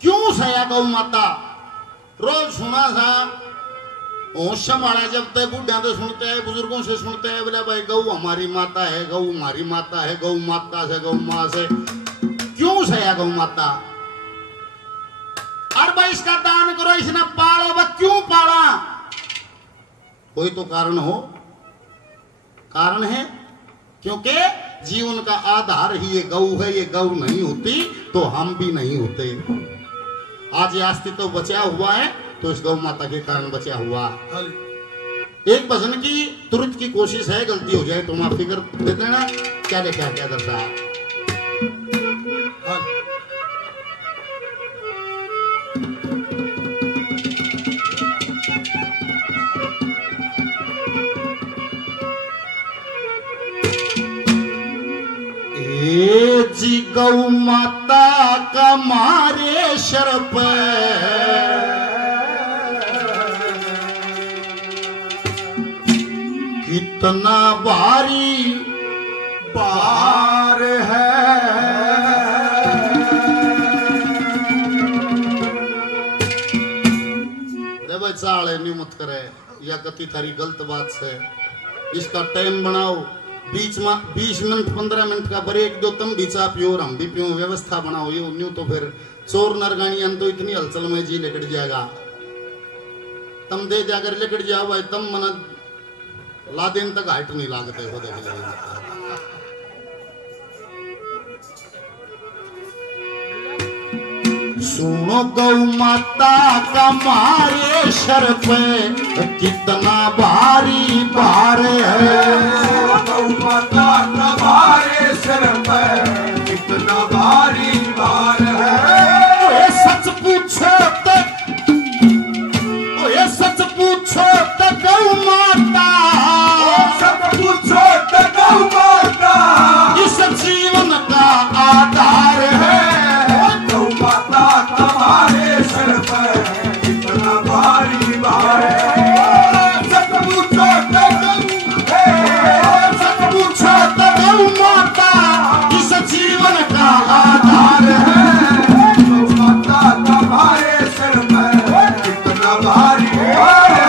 क्यों सया गौ माता? रोज सुना था होश संभाला जब तक बूढ़ा तो सुनते हैं, बुजुर्गों से सुनते हैं, बोले भाई गौ हमारी माता है, गौ हमारी माता है, गौ माता से गौ माँ से। क्यों सया गौ माता? और भाई इसका दान करो, इसने पालो, वह क्यों पाला? कोई तो कारण हो। कारण है क्योंकि जीवन का आधार ही ये गौ है। ये गौ नहीं होती तो हम भी नहीं होते। आज ये अस्तित्व बचा हुआ है तो इस गौ माता के कारण बचा हुआ। एक भजन की तुरंत की कोशिश है, गलती हो जाए तो माफी कर दे देना। क्या देखा क्या दर्शा? जी गौ माता का मारे शर पे कितना भारी भार है। देखो चाले नहीं मत करे या कति थारी गलत बात से। इसका टाइम बनाओ, बीच में 20 मिनट 15 मिनट का ब्रेक दो, तुम भी चा पियो और हम भी पियो, व्यवस्था बनाओ। ये न्यू तो फिर चोर नरगानियन तो इतनी हलचल में जी लेकर जाएगा। तुम दे जाकर लेकर जाओ भाई, तुम मन ला दिन तक हाइट नहीं लागते हो। देख सुनो गौ माता का मारे शर पे कितना भारी भार है। गौ माता का मारे शर पे कितना भारी भार है। सच पूछो तो, ये सच पूछो तो गौ माता, सच पूछो तो गौ माता इस जीवन का आधार है। गौ माता का मारे शर पे कितना भारी भार है। सच पूछो तो गौ माता इस जीवन का आधार है। गौ माता का मारे शर पे कितना भारी भार है।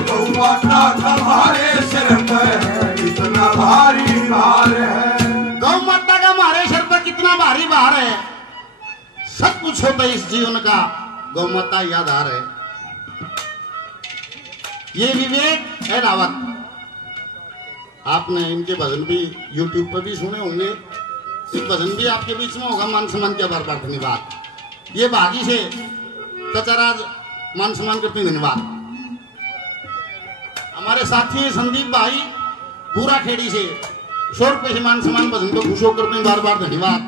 गौ माता का मारे शर पे कितना भारी भार है। गौ माता का हमारे सर पर कितना भारी भार है। सब कुछ होता है इस जीवन का, गौ माता ही आधार है। ये विवेक है रावत। आपने इनके भजन भी YouTube पर भी सुने होंगे। एक भजन भी आपके बीच में होगा, मान सम्मान के बार बार धन्यवाद। ये भागी से कचराज मान सम्मान करते धन्यवाद। हमारे साथी संदीप भाई पूरा खेड़ी से 100 रुपए से मान सम्मान भजन को खुश होकर करते बार बार धन्यवाद।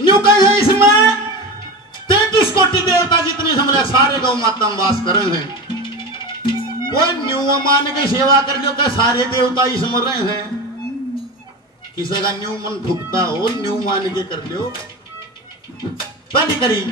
न्यू कहीं है इसमें 33 कोटि देवता जितने समझे सारे गौ माता में वास करे हैं। कोई न्यू मान के सेवा कर लो क्या सारे देवता ही समझ रहे हैं। किसी का न्यू मन फुकता हो, न्यू मान के कर लो पहली करी।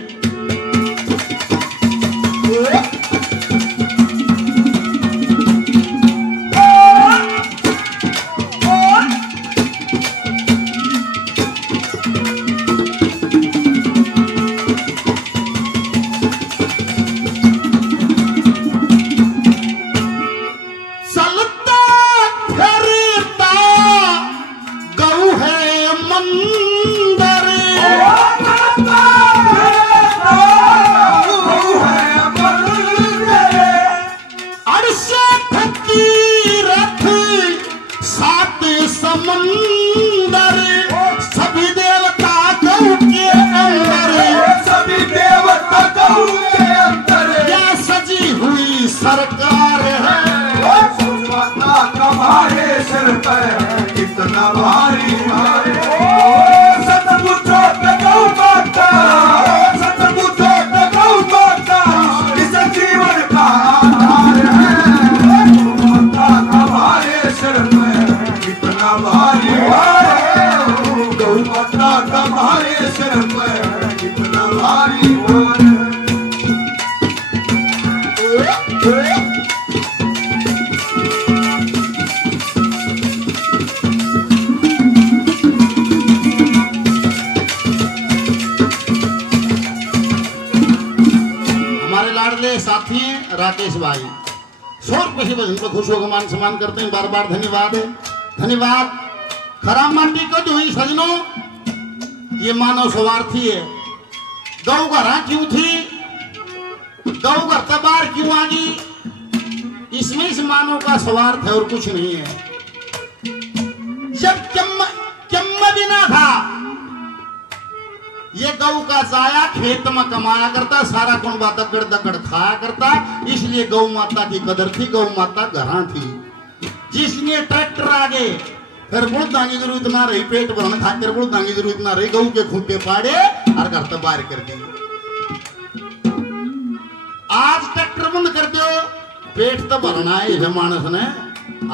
सरकार है। गौ माता का मारे शर पे कितना भारी भार है। सच पूछो तो गौ माता, सच पूछो तो गौ माता इस जीवन का आधार है। गौ माता का मारे शर पे कितना भारी भार है। गौ माता का मारे शर पे कितना भारी भार है। राकेश भाई 100 रुपए से भजन को खुश होकर मान सम्मान करते हैं, बार बार धन्यवाद है। धन्यवाद। खराब माटी को धोई सजनों, ये मानव स्वार्थी है। गौ घरा क्यों थी, गौ घर तबार क्यों आ गई, इसमें इस मानव का स्वार्थ है और कुछ नहीं है। जब चम्मा भी ना था, ये गौ का जाया खेत में कमाया करता, सारा कुंबा दगड़ दगड़ खाया करता, इसलिए गौ माता की कदर थी, गौ माता घरा थी। जिसने ट्रैक्टर आगे फिर बुलदा की जरूरत ना रही, पेट भरना खाकर बुलदा की जरूरत ना रही, गऊ के खूंटे पाड़े और घर तबार कर दी। आज ट्रैक्टर बंद कर दो, पेट तो भरना है इसे मानस ने।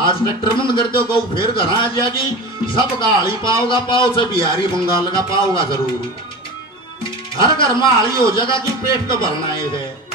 आज ट्रैक्टर बंद कर दो, गऊ फिर घर आ जाएगी, सब गाड़ी पाओगा, पाओ से बिहारी बंगाल का पाओगा जरूर। हर घर में हाली हो जाएगा कि पेट तो भरना है इसे।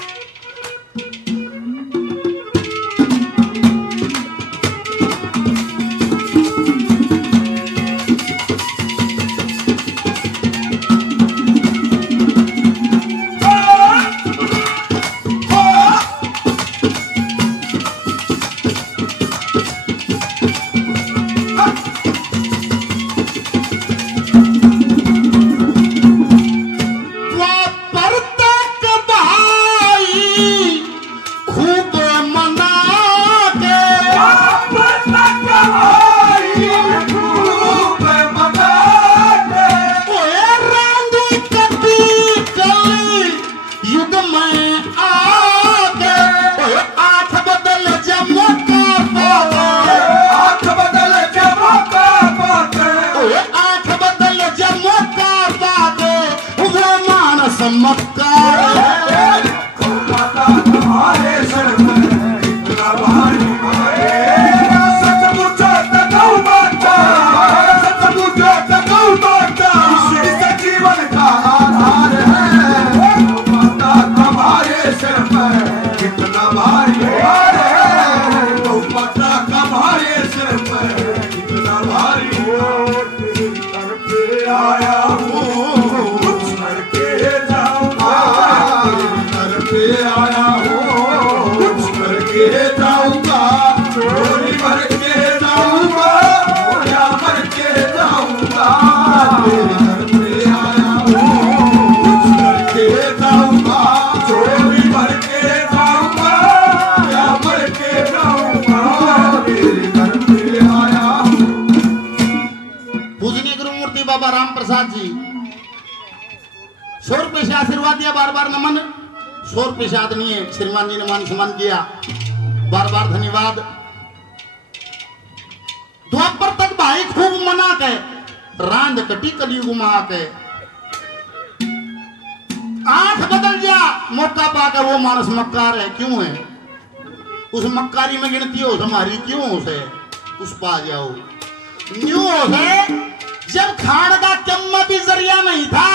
आशीर्वाद दिया, बार बार नमन। 100 रुपए से आदमी है, श्रीमान जी ने मान सम्मान किया, बार बार धन्यवाद। द्वापर तक भाई खूब मना के रांद कटी कलयुग में आके आंख बदल जा, मौका पाकर वो मानस मक्कार है। क्यों है उस मक्कारी में गिनती हो हमारी, क्यों उसे उस पा जाओ न्यू है। जब खान का चम्मा भी जरिया नहीं था,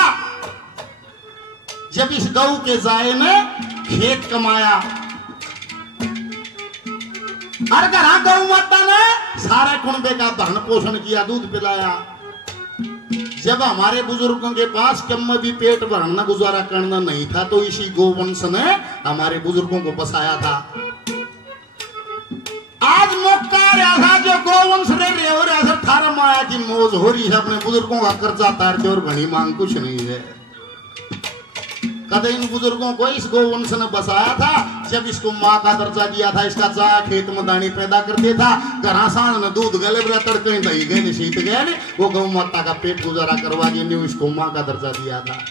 जब इस गऊ के जाए ने खेत कमाया, हर घरा गऊ माता ने सारे कुंबे का भरण पोषण किया, दूध पिलाया। जब हमारे बुजुर्गों के पास चम्मा भी पेट भरना गुजारा करना नहीं था, तो इसी गोवंश ने हमारे बुजुर्गों को बसाया था। आज मौका रहा जो गोवंश ने हो रहा है, थारा माया की मौज हो रही है, अपने बुजुर्गों का कर्जा तारते और घनी मांग कुछ नहीं है। कदे इन बुजुर्गों को इस गोवंश ने बसाया था, जब इसको माँ का दर्जा दिया था, इसका जा खेत में दानी पैदा करते था, घरा सांझ में दूध गले तड़के दही गए शीत गए, वो गौ माता का पेट गुजारा करवा के न्यू इसको माँ का दर्जा दिया था।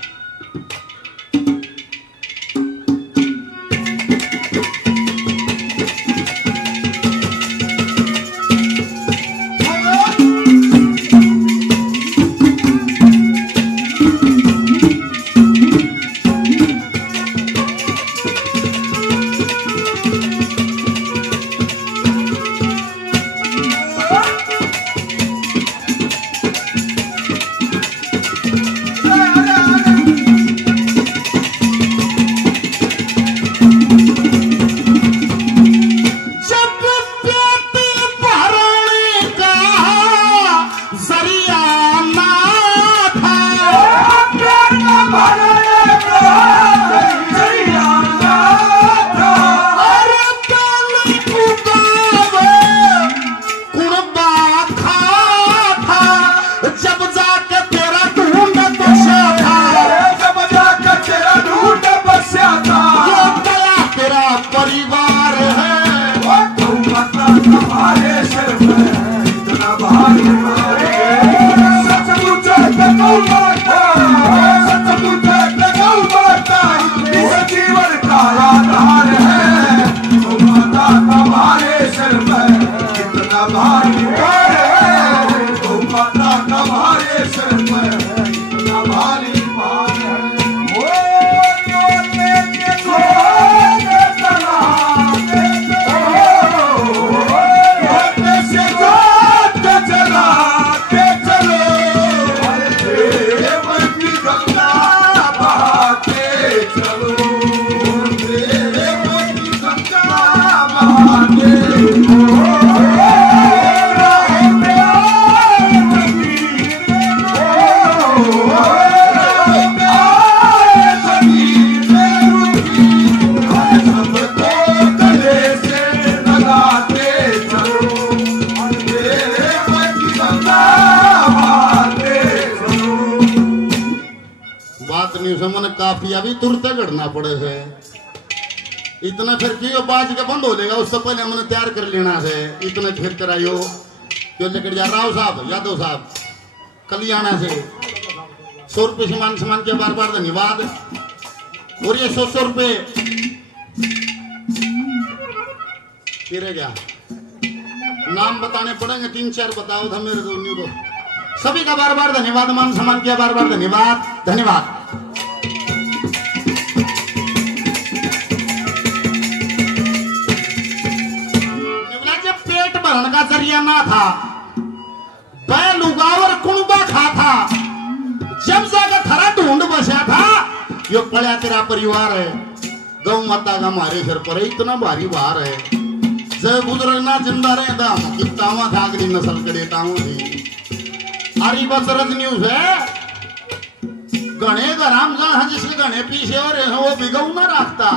सच पूछो तो गौ माता इस जीवन का आधार है। गौ माता तुम्हारे सिर पर कितना भारी भार है। गौ माता तुम्हारे सिर पर कितना भारी भार है। मन काफिया भी तुरते गढ़ना पड़े है। इतना फिर क्यों बाज के बंद हो लेगा, उससे पहले हमने तैयार कर लेना है। इतने फिर कराइयो क्यों लेकर जा राव साहब यादव साहब कलियाना से 100 रुपये सामान के बार बार धन्यवाद। और ये 100 रुपये फिर क्या नाम बताने पड़ेंगे, 3-4 बताओ था मेरे दोनों को। सभी का बार बार धन्यवाद, मान सम्मान किया बार बार धन्यवाद धन्यवाद। का जरिया ना था, बैल उगावर कुणबा खा था। जब जाकर थरा ढूंढ बसा था, यो पड़ा तेरा परिवार है। गौ माता का हमारे सिर पर इतना भारी भार है। जय बुजुर्ग ना जिंदा रहे दाम कितावा था अगली नस्ल के देताओं थी। हरी बसरत न्यूज है गणे गराम जहाँ जिसके गणे पीछे और वो भी गौ ना रखता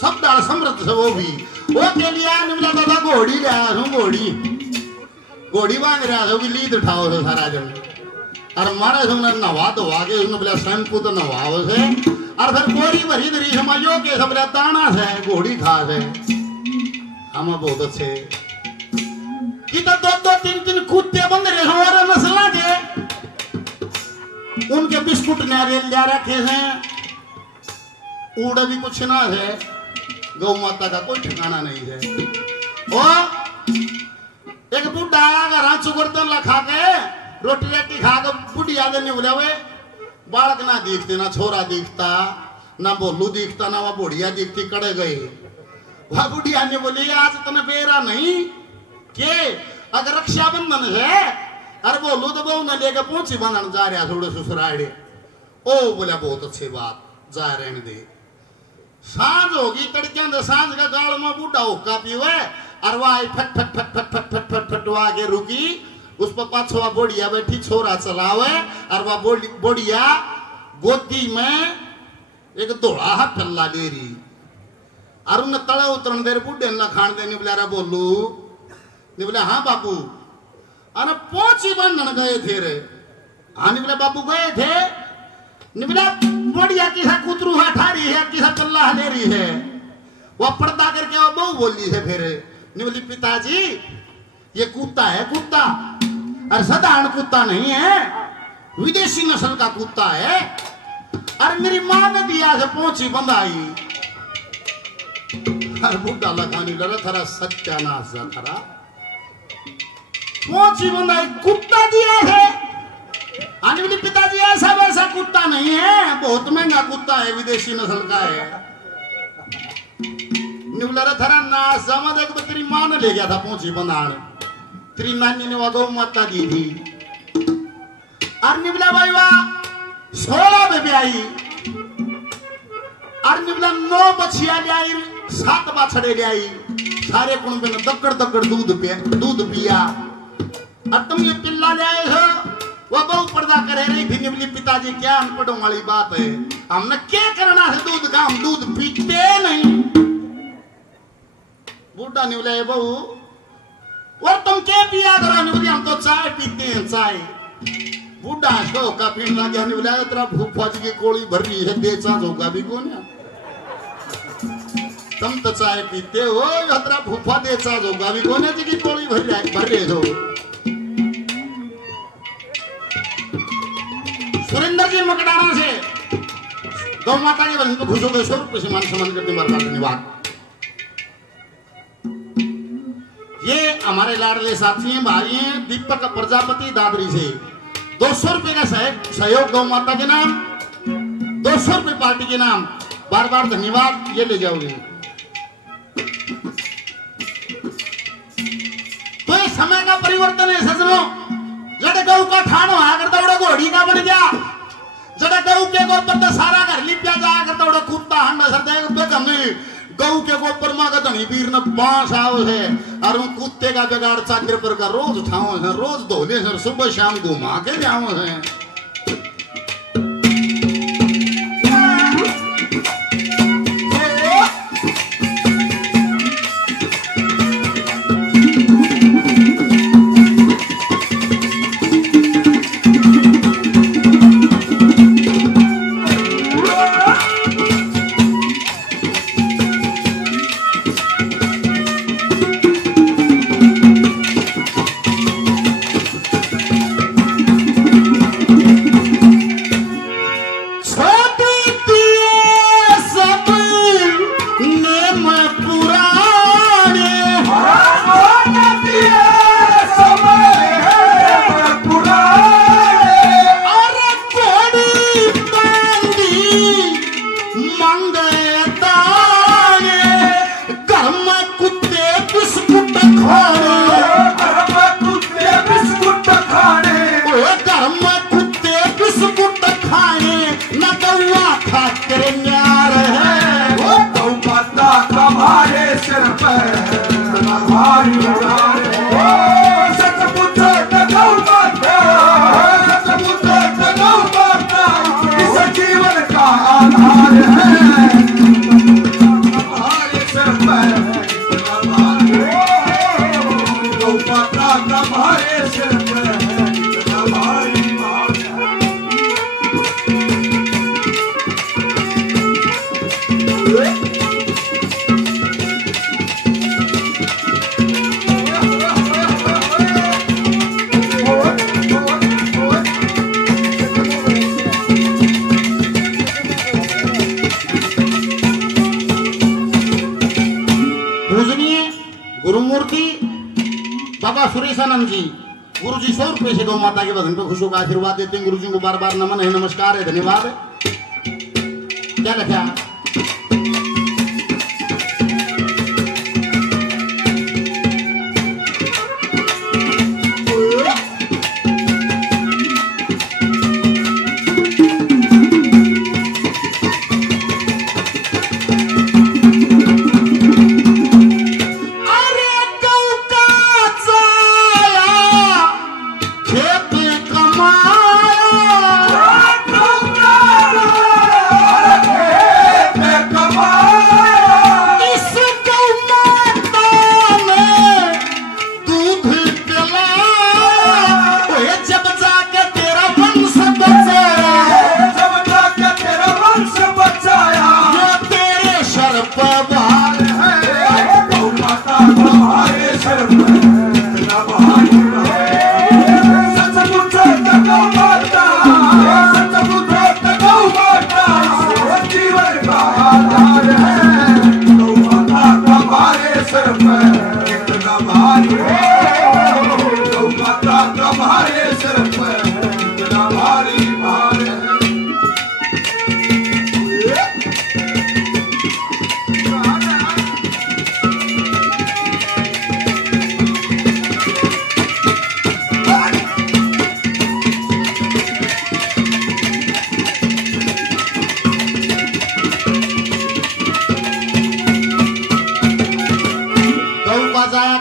सब डाल समृद्ध से वो भी वो के लिए निमला दादा घोड़ी ले आया हूँ। घोड़ी बांध रहा था लीद उठाओ से सारा जन और मारे से उन्हें नवा धोवा के उसने बोला शैम्पू तो नवाओ से और फिर गोरी भरी धरी समाजो के सब बोला ताना से घोड़ी खा से। हम बहुत अच्छे कि तो 2-3 कुत्ते बंद रहे हमारे नस्ला के उनके बिस्कुट नारियल लिया रखे हैं। उड़ा भी कुछ ना है, गौ माता का कोई ठिकाना नहीं है। और एक बुढ़ा आया घर चुगरतन लखा के रोटी रोटी खा के बुढ़िया देने बोले वे बालक ना दिखते ना छोरा दिखता ना बोलू दिखता ना वह बुढ़िया दिखती कड़े गए। वह बुढ़िया ने बोली आज इतना बेरा नहीं के अगर रक्षाबंधन है अरे बोलू तो बहु न लेके पहुंची बंधन जा रहा थोड़े ससुराड़े। ओ बोला बहुत अच्छी बात जा रहने दे। सांझ होगी तड़के सांझ का गाल में बूढ़ा हुक्का पीवे और वह फट फट फट फट फट फट फट फटवा के रुकी। उस पर पाछवा बोड़िया बैठी छोरा चलावे और वह बोड़िया गोदी में एक धोड़ा हाथ फल्ला ले रही और उन्हें तड़े उतरन दे बूढ़े न खान दे। बोला रे बोलू ने बोला हाँ बापू अरे पहुंची बंधन गए थे रे। हाँ ने बोला बापू गए थे ने बोला बढ़िया किसा कुतरू हटा रही है किसा कल्ला ले रही है। वह पर्दा करके वो बहु बोली है फिर ने बोली पिताजी ये कुत्ता है कुत्ता और साधारण कुत्ता नहीं है विदेशी नस्ल का कुत्ता है। और मेरी माँ ने दिया से पहुंची बंधाई और बुढ़ा लगाने लगा थरा सत्यानाश थरा पहुंची बंधाई कुत्ता दिया है। आने वाली पिताजी ऐसा वैसा कुत्ता नहीं है बहुत महंगा कुत्ता है विदेशी नस्ल का है। निवलरा थरा ना समझ एक तेरी माँ ने ले गया था पहुंची बंधान तेरी नानी ने वह गौ माता दी थी। और निवला भाई वाह 16 बेबी आई और निवला 9 बछिया ले आई 7 बाछड़े ले आई सारे कुंबे ने दक्कड़ दक्कड़ दूध पिया। और तुम ये पिल्ला ले आए हो वह बहु पर्दा करे रही थी। निवली पिताजी क्या अनपढ़ों वाली बात है हमने क्या करना है दूध का हम दूध पीते नहीं। बूढ़ा निवला है बहु और तुम क्या पिया करो निवली हम तो चाय पीते हैं चाय। बूढ़ा शो का पीन लग गया निवला तेरा फूफा जी की कोड़ी भर रही है दे चांस होगा भी कौन है तुम तो चाय पीते हो तेरा फूफा दे चांस होगा भी कौन है जी की कोड़ी भर रहे हो। सुरेंद्र जी मकडाना से गौ माता के भजन पे खुश हो गए। 100 रुपये से मान सम्मान करते बार-बार धन्यवाद। ये हमारे लाडले साथी हैं, भाई हैं, दीपक प्रजापति दादरी से 200 रुपये का सहयोग गौ माता के नाम, 200 रुपये पार्टी के नाम, बार-बार धन्यवाद। ये ले जाओगे। तो ये समय का परिवर्तन है सजनों। जड़े गऊ का ठाण हुआ करता उड़ा घोड़ी का बन गया। जड़े गऊ के गोबर तो सारा घर लिपिया जाया करता उड़ा कुत्ता हंडा सरदे गऊ के गोबर माँ का धनी वीर न बांस आओ है और उन कुत्ते का बिगाड़ चाकर पर का रोज उठाओ है, रोज धोले है, सुबह शाम घुमा के जाओ है। सुरेशानंद जी गुरु जी 100 रुपये से गौ माता के भजन पे खुशियों का आशीर्वाद देते हैं। गुरु जी को बार बार नमन है, नमस्कार है, धन्यवाद है। क्या लिखा?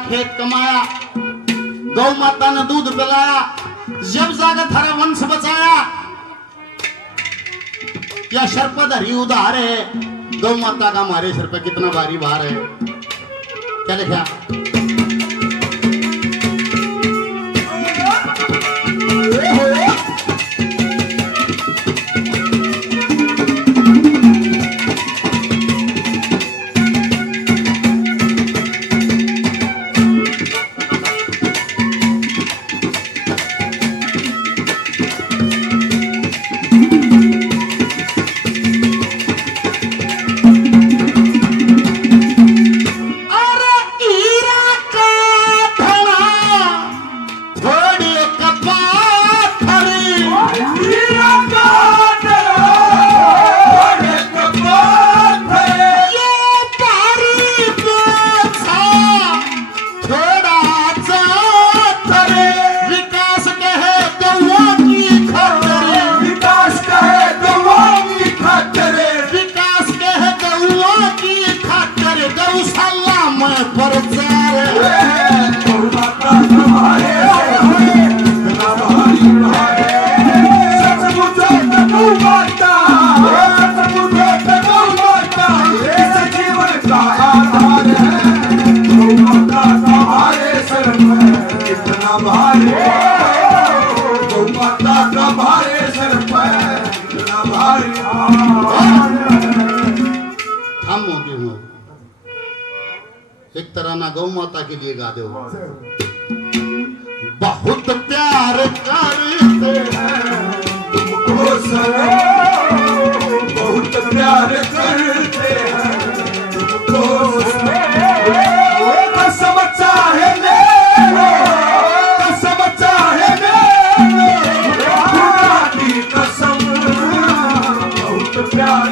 खेत कमाया, गौ माता ने दूध पिलाया, जब जाकर थारा वंश बचाया। क्या शर्पधरी उधार है, गौ माता का हमारे सिर पे कितना भारी भार है। क्या लिखा? भारी थामो क्यों हो? एक तरह ना गौ माता के लिए गा दो। बहुत प्यार करते हैं तुमको सनम, बहुत प्यार करते हैं तुमको सनम। कसम चाहे ले लो, कसम चाहे ले लो, खुदा की कसम बहुत प्यार